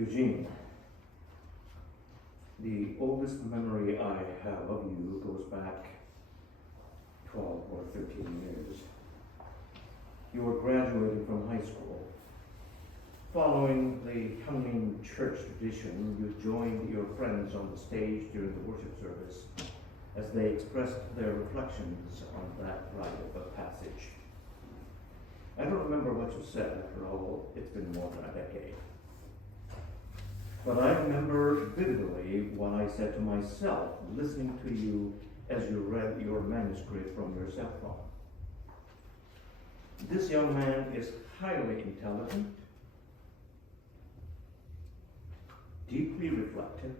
Eugene, the oldest memory I have of you goes back 12 or 13 years. You were graduating from high school. Following the Hungarian church tradition, you joined your friends on the stage during the worship service as they expressed their reflections on that rite of passage. I don't remember what you said, after all, it's been more than a decade. But I remember vividly what I said to myself, listening to you as you read your manuscript from your cell phone. This young man is highly intelligent, deeply reflective,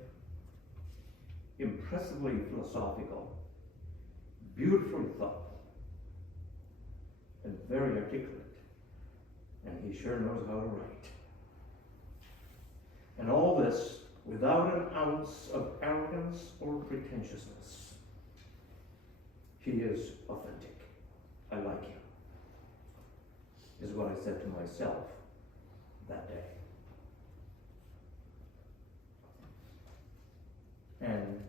impressively philosophical, beautifully thoughtful, and very articulate. And he sure knows how to write. And all this without an ounce of arrogance or pretentiousness. He is authentic. I like him, is what I said to myself that day. And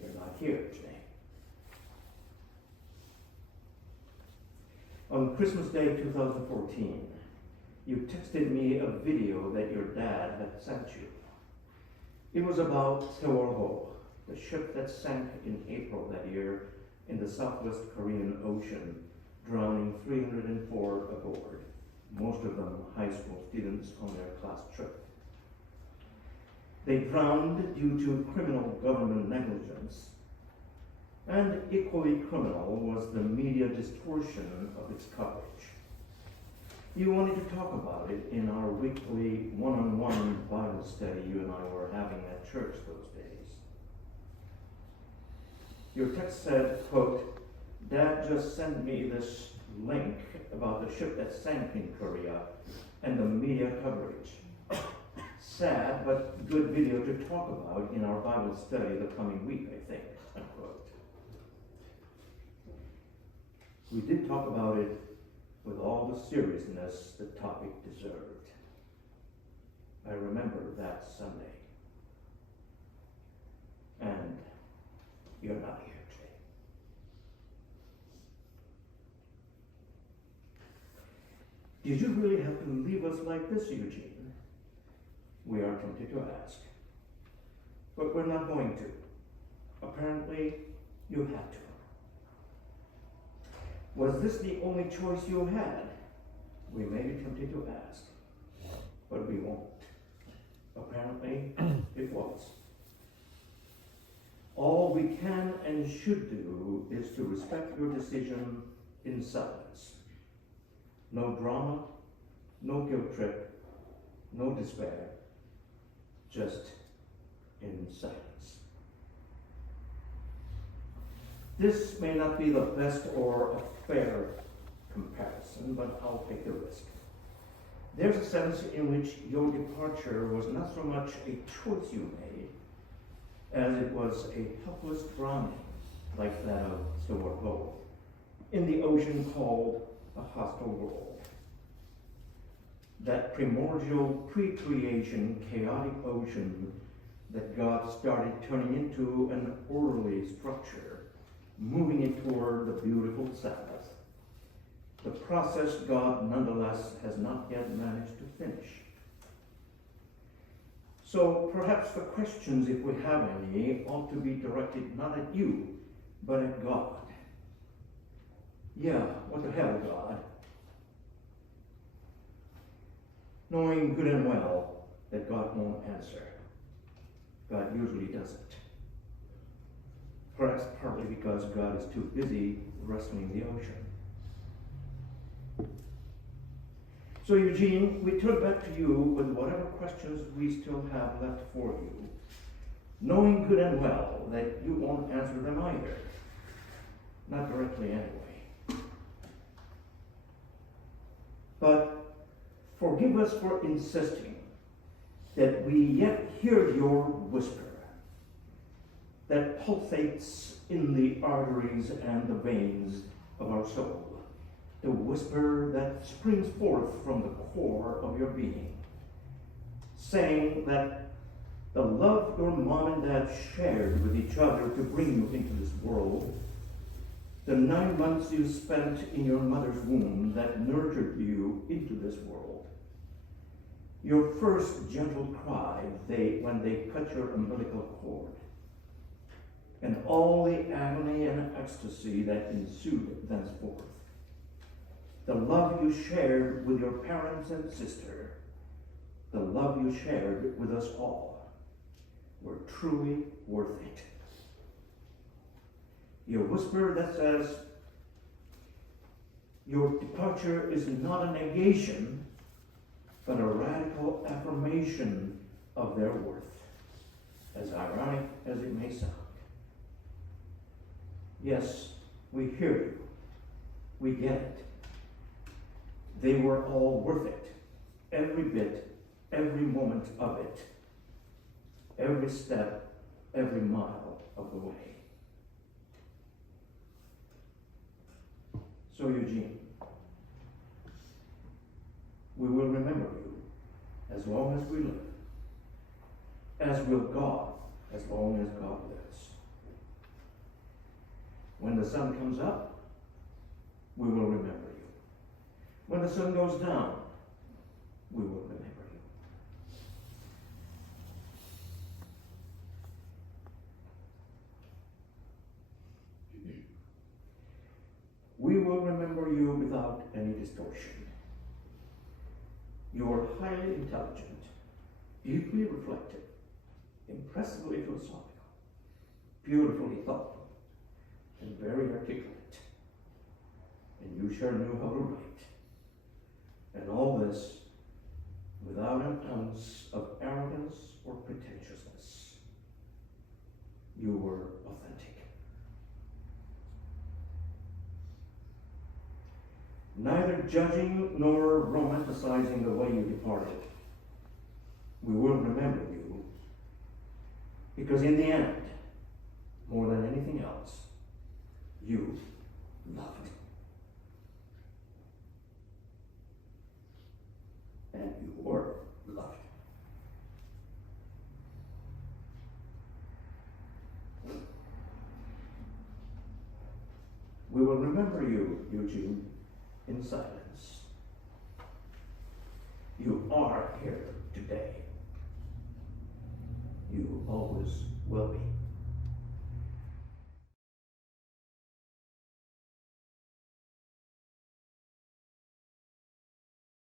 you're not here today. On Christmas Day 2014, you texted me a video that your dad had sent you. It was about Seoul, the ship that sank in April that year in the Southwest Korean Ocean, drowning 304 aboard, most of them high school students on their class trip. They drowned due to criminal government negligence, and equally criminal was the media distortion of its coverage. You wanted to talk about it in our weekly one-on-one Bible study you and I were having at church those days. Your text said, quote, "Dad just sent me this link about the ship that sank in Korea and the media coverage. Sad, but good video to talk about in our Bible study the coming week, I think," unquote. We did talk about it with all the seriousness the topic deserved. I remember that Sunday. And you're not here today. Did you really have to leave us like this, Eugene? We are tempted to ask. But we're not going to. Apparently, you had to. Was this the only choice you had? We may be tempted to ask, but we won't. Apparently, it was. All we can and should do is to respect your decision in silence. No drama, no guilt trip, no despair, just in silence. This may not be the best or a fair comparison, but I'll take the risk. There's a sense in which your departure was not so much a choice you made as it was a helpless drowning, like that of Seoul, in the ocean called a hostile world. That primordial pre-creation chaotic ocean that God started turning into an orderly structure, moving it toward the beautiful Sabbath. The process God nonetheless has not yet managed to finish. So perhaps the questions, if we have any, ought to be directed not at you, but at God. Yeah, what the hell, God? Knowing good and well that God won't answer. God usually doesn't. Perhaps partly because God is too busy wrestling the ocean. So Eugene, we turn back to you with whatever questions we still have left for you, knowing good and well that you won't answer them either. Not directly anyway. But forgive us for insisting that we yet hear your whisper that pulsates in the arteries and the veins of our soul, the whisper that springs forth from the core of your being, saying that the love your mom and dad shared with each other to bring you into this world, the 9 months you spent in your mother's womb that nurtured you into this world, your first gentle cry when they cut your umbilical cord, and all the agony and ecstasy that ensued thenceforth, the love you shared with your parents and sister, the love you shared with us all, were truly worth it. Your whisper that says, your departure is not a negation, but a radical affirmation of their worth, as ironic as it may sound. Yes, we hear you. We get it. They were all worth it. Every bit, every moment of it. Every step, every mile of the way. So Eugene, we will remember you as long as we live, as will God, as long as God lives. When the sun comes up, we will remember you. When the sun goes down, we will remember you. We will remember you without any distortion. You are highly intelligent, deeply reflective, impressively philosophical, beautifully thoughtful, and very articulate. And you sure knew how to write. And all this without an ounce of arrogance or pretentiousness. You were authentic. Neither judging nor romanticizing the way you departed, we will remember you, because in the end, more than anything else, you loved. And you were loved. We will remember you, Eugene, in silence. You are here today. You always will be.